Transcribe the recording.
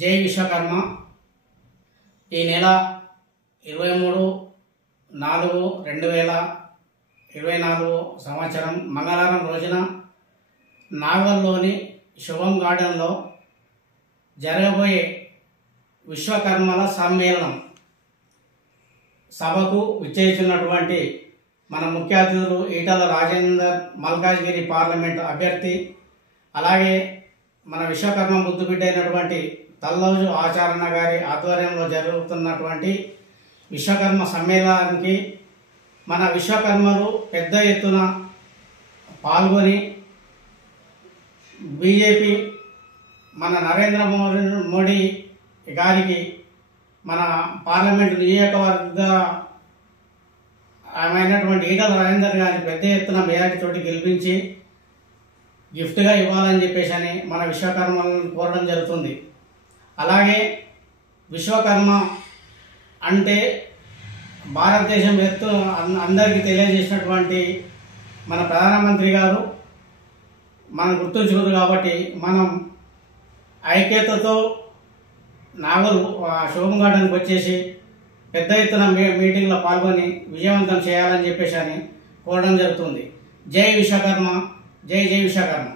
జై విశ్వకర్మ ఈ నెల 23/4/2024 సంవత్సరం మంగళవారం రోజున నాగల్లోని శుభం గార్డెన్లో జరగబోయే విశ్వకర్మల సమ్మేళనం సభకు విచ్చేసినటువంటి మన ముఖ్య అతిథులు ఈటల రాజేందర్ మల్కాజ్గిరి పార్లమెంటు అభ్యర్థి, అలాగే మన విశ్వకర్మ ముద్దుబిడ్డ అయినటువంటి తల్లౌజు ఆచారణ గారి ఆధ్వర్యంలో జరుగుతున్నటువంటి విశ్వకర్మ సమ్మేళనానికి మన విశ్వకర్మలు పెద్ద ఎత్తున పాల్గొని బీజేపీ మన నరేంద్ర మోడీ గారికి మన పార్లమెంటు నియోజకవర్గ అయినటువంటి ఈటల రాజేందర్ గారిని పెద్ద ఎత్తున మెజారిటీ తోటి గెలిపించి గిఫ్ట్గా ఇవ్వాలని చెప్పేసి మన విశ్వకర్మలను కోరడం జరుగుతుంది. అలాగే విశ్వకర్మ అంటే భారతదేశం అందరికీ తెలియజేసినటువంటి మన ప్రధానమంత్రి గారు మనం గుర్తుంచుకోరు కాబట్టి మనం ఐక్యతతో నాగల్ శుభం గార్డెన్కి వచ్చేసి పెద్ద ఎత్తున మీటింగ్లో పాల్గొని విజయవంతం చేయాలని చెప్పేసి కోరడం జరుగుతుంది. జై విశ్వకర్మ, జై జై విశ్వకర్మ.